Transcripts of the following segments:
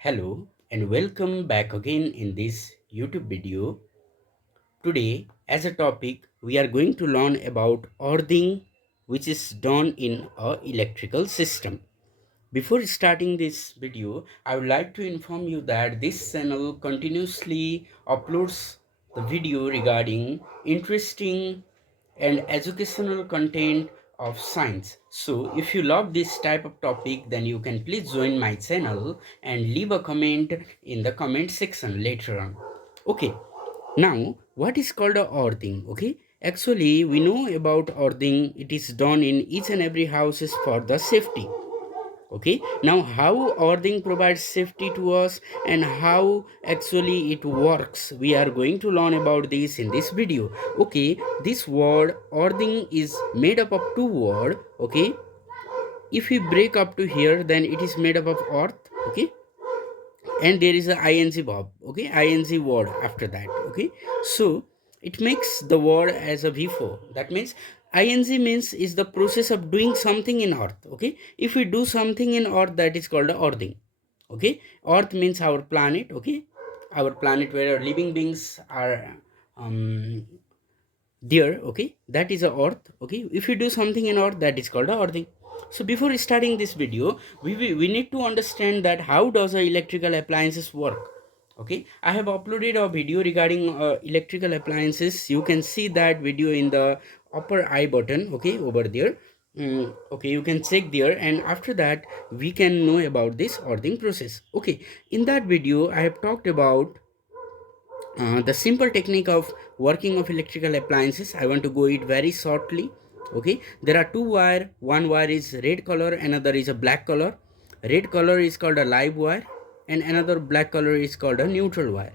Hello and welcome back again in this YouTube video. Today, as a topic, we are going to learn about earthing, which is done in a electrical system. Before starting this video, I would like to inform you that this channel continuously uploads the video regarding interesting and educational content of science. So if you love this type of topic, then you can please join my channel and leave a comment in the comment section later on. Okay, now what is called a earthing? Okay, actually we know about earthing. It is done in each and every houses for the safety. Okay, now how earthing provides safety to us and how actually it works, we are going to learn about this in this video. Okay, this word earthing is made up of two words. Okay, if we break up to here, then it is made up of earth. Okay, and there is a ing verb. Okay, ing word after that. Okay, so it makes the word as a v4. That means ing means is the process of doing something in earth. Okay, if we do something in earth, that is called a earthing. Okay, earth means our planet. Okay, our planet where living beings are there. Okay, that is a earth. Okay, if you do something in earth, that is called a earthing. So before starting this video, we need to understand that how does a electrical appliances work. Okay, I have uploaded a video regarding electrical appliances. You can see that video in the upper I button. Okay, over there. Okay, you can check there, and after that we can know about this earthing process. Okay, in that video I have talked about the simple technique of working of electrical appliances. I want to go it very shortly. Okay, there are two wire. One wire is red color, another is a black color. Red color is called a live wire and another black color is called a neutral wire.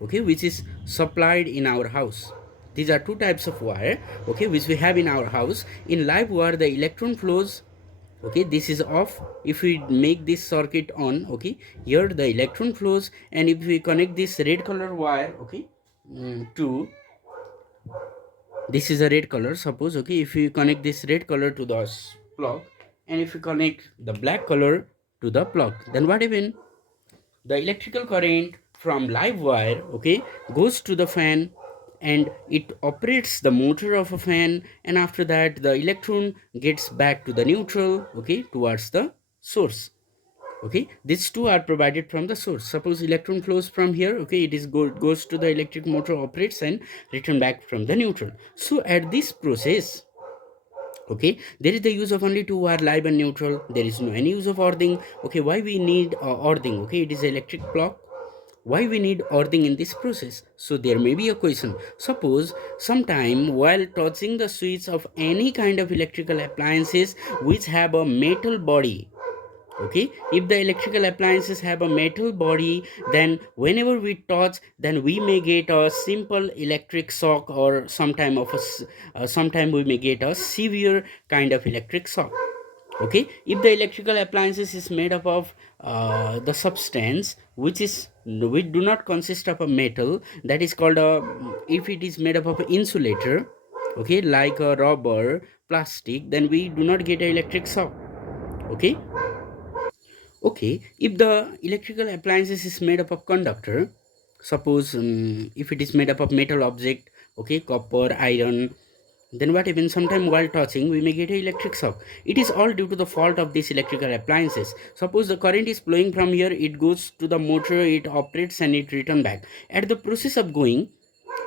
Okay, which is supplied in our house. These are two types of wire, okay, which we have in our house. In live wire, the electron flows. Okay, this is off. If we make this circuit on, okay, here the electron flows, and if we connect this red color wire, okay, to this is a red color, suppose. Okay, if we connect this red color to the plug, and if we connect the black color to the plug, then what happen? The electrical current from live wire, okay, goes to the fan and it operates the motor of a fan, and after that the electron gets back to the neutral, okay, towards the source. Okay, these two are provided from the source. Suppose electron flows from here, okay, it is goes to the electric motor, operates and return back from the neutral. So at this process, okay, there is the use of only two wire, live and neutral. There is no any use of earthing. Okay, why we need earthing? Okay, it is electric clock. Why we need earthing in this process? So there may be a question. Suppose sometime while touching the switch of any kind of electrical appliances which have a metal body, okay, if the electrical appliances have a metal body, then whenever we touch, then we may get a simple electric shock, or sometime we may get a severe kind of electric shock. Okay, if the electrical appliances is made up of the substance which do not consist of a metal, that is called a, if it is made up of an insulator, okay, like a rubber, plastic, then we do not get an electric shock. Okay, okay, if the electrical appliances is made up of conductor, suppose if it is made up of metal object, okay, copper, iron, then what happens? Sometime while touching, we may get an electric shock. It is all due to the fault of these electrical appliances. Suppose the current is flowing from here, it goes to the motor, it operates and it return back. At the process of going,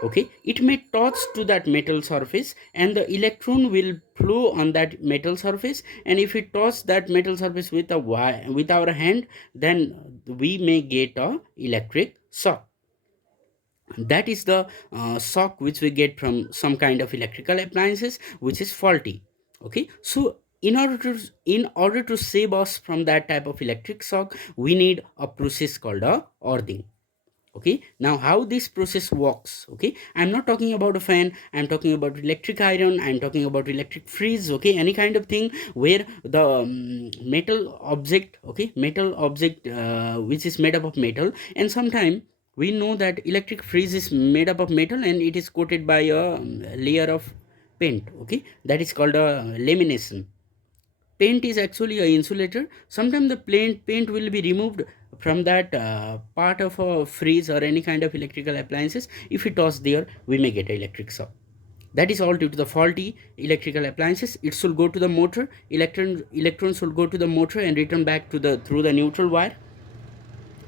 okay, it may touch to that metal surface and the electron will flow on that metal surface, and if we touch that metal surface with a wire, with our hand, then we may get a electric shock. That is the shock which we get from some kind of electrical appliances which is faulty. Okay, so in order to save us from that type of electric shock, we need a process called a earthing. Okay, now how this process works? Okay, I'm not talking about a fan, I'm talking about electric iron, I'm talking about electric freeze. Okay, any kind of thing where the metal object, okay, metal object which is made up of metal, and sometime we know that electric freeze is made up of metal and it is coated by a layer of paint. Okay, that is called a lamination. Paint is actually a insulator. Sometimes the paint will be removed from that part of a freeze or any kind of electrical appliances, if we toss there, we may get an electric shock. That is all due to the faulty electrical appliances. It should go to the motor, electrons will go to the motor and return back to the through the neutral wire.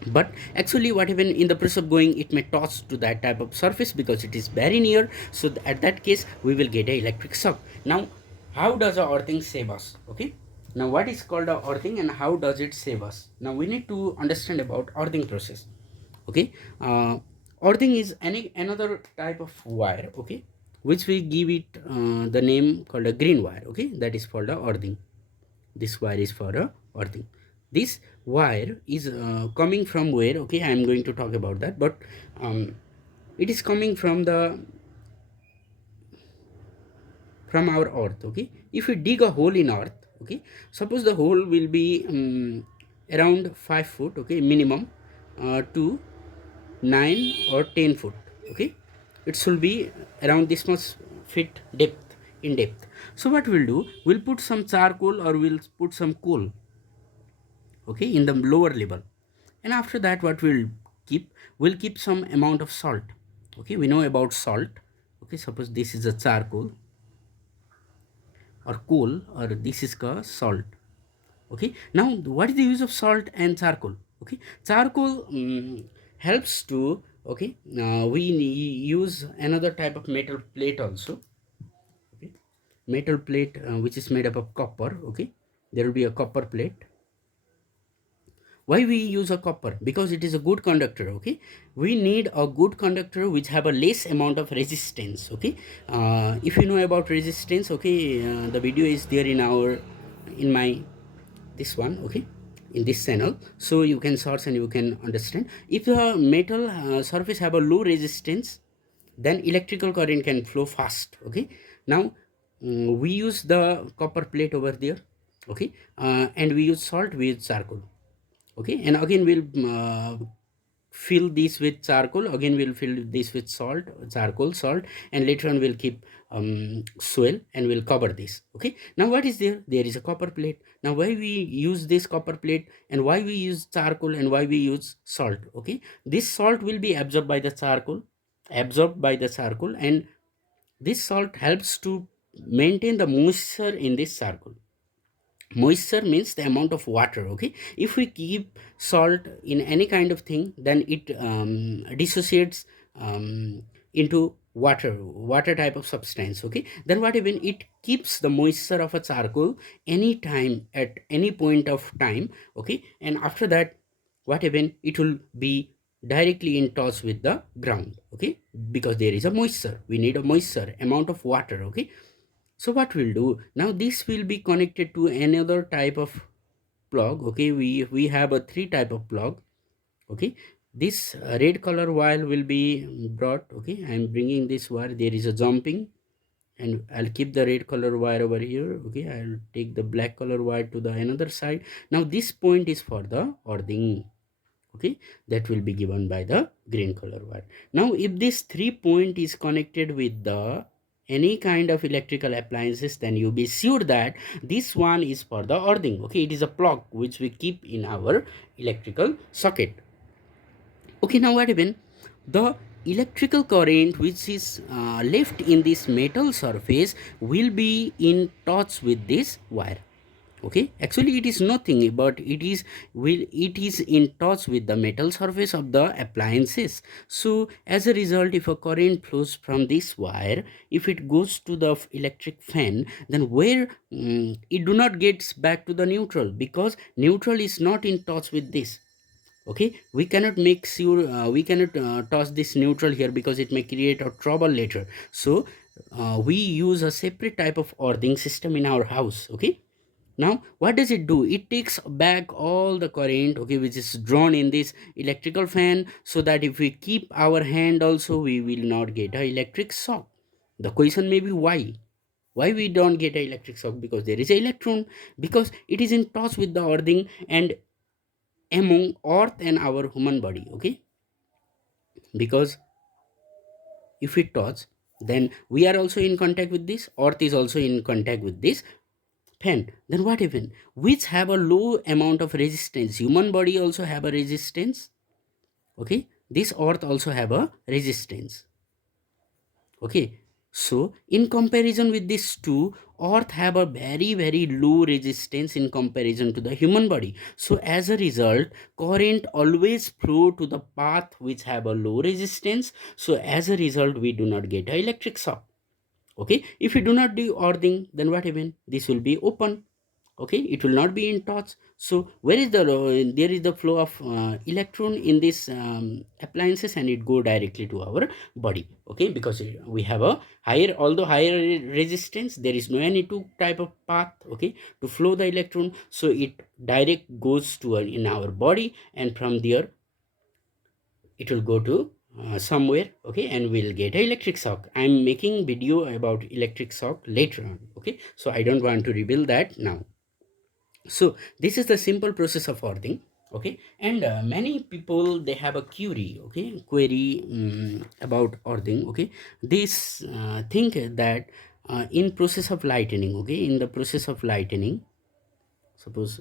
But actually what even in the process of going, it may toss to that type of surface because it is very near. So at that case we will get a electric shock. Now how does a earthing save us? Okay, now what is called a earthing and how does it save us? Now we need to understand about earthing process. Okay, earthing is another type of wire, okay, which we give it the name called a green wire. Okay, that is called a earthing. This wire is for a earthing. This wire is coming from where? Okay, I am going to talk about that, but it is coming from the from our earth. Okay, if we dig a hole in earth, okay, suppose the hole will be around 5 foot, okay, minimum, to 9 or 10 foot. Okay, it should be around this much feet depth, in depth. So what we'll do, we'll put some charcoal or we'll put some coal, okay, in the lower level. And after that what we'll keep some amount of salt. Okay, we know about salt. Okay, suppose this is a charcoal or coal, or this is called salt. Okay, now what is the use of salt and charcoal? Okay, charcoal helps to, okay, we use another type of metal plate also. Okay, metal plate which is made up of copper. Okay, there will be a copper plate. Why we use a copper? Because it is a good conductor. Okay, we need a good conductor which have a less amount of resistance. Okay, if you know about resistance, okay, the video is there in my this one, okay, in this channel, so you can search and you can understand. If the metal surface have a low resistance, then electrical current can flow fast. Okay, now we use the copper plate over there. Okay, and we use salt, we use charcoal. Okay, and again we'll fill this with charcoal, again we'll fill this with salt, charcoal, salt, and later on we'll keep soil and we'll cover this. Okay, now what is there? There is a copper plate. Now why we use this copper plate and why we use charcoal and why we use salt? Okay, this salt will be absorbed by the charcoal, and this salt helps to maintain the moisture in this charcoal. Moisture means the amount of water. Okay, if we keep salt in any kind of thing, then it dissociates into water type of substance. Okay, then what even it keeps the moisture of a charcoal any time at any point of time. Okay, and after that what even it will be directly in touch with the ground. Okay, because there is a moisture, we need a moisture amount of water. Okay, so what we'll do now, this will be connected to another type of plug. Okay, we have a three type of plug. Okay, this red color wire will be brought. Okay, I'm bringing this wire, there is a jumping, and I'll keep the red color wire over here. Okay, I'll take the black color wire to the another side. Now this point is for the earthing. Okay, that will be given by the green color wire. Now if this 3 point is connected with the any kind of electrical appliances, then you be sure that this one is for the earthing. Okay, it is a plug which we keep in our electrical socket. Okay, now what even the electrical current which is left in this metal surface will be in touch with this wire. Okay, actually it is nothing, but it is in touch with the metal surface of the appliances. So as a result, if a current flows from this wire, if it goes to the electric fan, then where it do not gets back to the neutral, because neutral is not in touch with this. Okay, we cannot make sure we cannot toss this neutral here because it may create a trouble later. So we use a separate type of earthing system in our house. Okay, now what does it do? It takes back all the current, okay, which is drawn in this electrical fan, so that if we keep our hand also, we will not get a electric shock. The question may be why we don't get a electric shock? Because there is a electron, because it is in touch with the earthing and among earth and our human body. Okay, because if it touch, then we are also in contact with this, earth is also in contact with this fan, then what even, which have a low amount of resistance. Human body also have a resistance, okay, this earth also have a resistance, okay. So in comparison with these two, earth have a very very low resistance in comparison to the human body. So as a result, current always flow to the path which have a low resistance. So as a result, we do not get a electric shock, okay. If you do not do earthing, then what even, this will be open, okay, it will not be in touch. So where is the there is the flow of electron in this appliances, and it go directly to our body, okay, because we have a higher, although higher resistance, there is no any two type of path, okay, to flow the electron. So it direct goes to in our body, and from there it will go to somewhere, okay, and we'll get a electric shock. I'm making video about electric shock later on, okay, so I don't want to reveal that now. So this is the simple process of earthing, okay. And many people, they have a query about earthing, okay. This think that in process of lightning, okay, in the process of lightning, suppose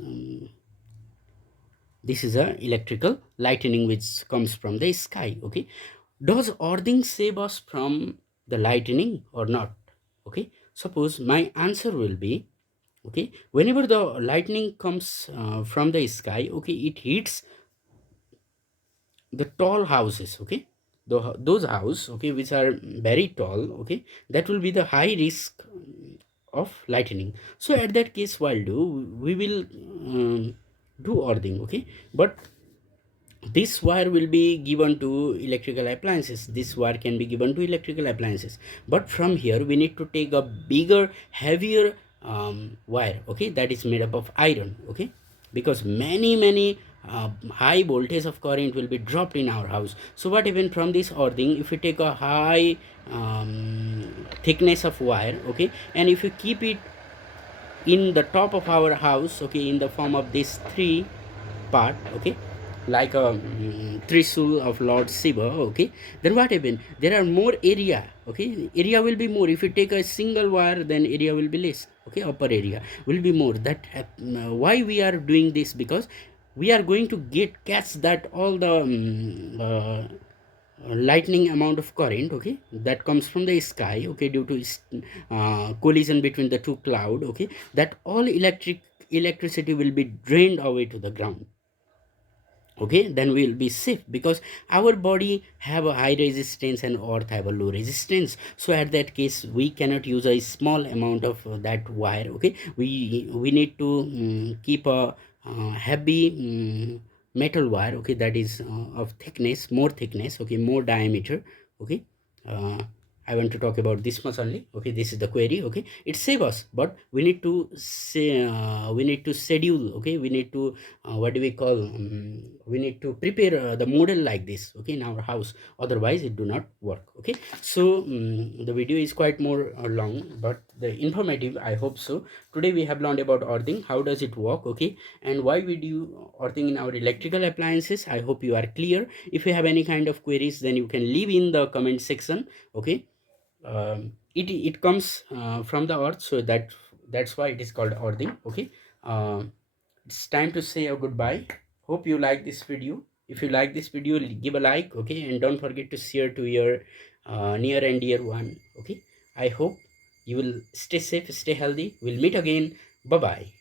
this is a electrical lightning which comes from the sky, okay, does earthing save us from the lightning or not, okay. Suppose my answer will be, okay, whenever the lightning comes from the sky, okay, it hits the tall houses, okay, those house, okay, which are very tall, okay, that will be the high risk of lightning. So at that case, while do we will do earthing, okay, but this wire will be given to electrical appliances, this wire can be given to electrical appliances, but from here we need to take a bigger, heavier wire, okay, that is made up of iron, okay, because many high voltage of current will be dropped in our house. So what even from this earthing, if we take a high thickness of wire, okay, and if you keep it in the top of our house, okay, in the form of this three part, okay, like a trishul of Lord Shiva, okay, then what happen, there are more area, okay, area will be more. If you take a single wire, then area will be less, okay, upper area will be more. That why we are doing this, because we are going to catch that all the lightning amount of current, okay, that comes from the sky, okay, due to collision between the two cloud, okay, that all electricity will be drained away to the ground, okay, then we will be safe, because our body have a high resistance and earth have a low resistance. So at that case, we cannot use a small amount of that wire, okay, we need to keep a heavy metal wire, okay, that is of thickness, more thickness, okay, more diameter, okay. uh, I want to talk about this much only, okay, this is the query, okay, it save us, but we need to say we need to schedule, okay, we need to what do we call, we need to prepare the model like this, okay, in our house, otherwise it do not work, okay. So the video is quite more long, but the informative, I hope so. Today we have learned about earthing, how does it work, okay, and why we do earthing in our electrical appliances. I hope you are clear. If you have any kind of queries, then you can leave in the comment section, okay. It comes from the earth, so that's why it is called earthing, okay. It's time to say a goodbye. Hope you like this video. If you like this video, give a like, okay, and don't forget to share to your near and dear one, okay. I hope you will stay safe, stay healthy. We'll meet again. Bye bye.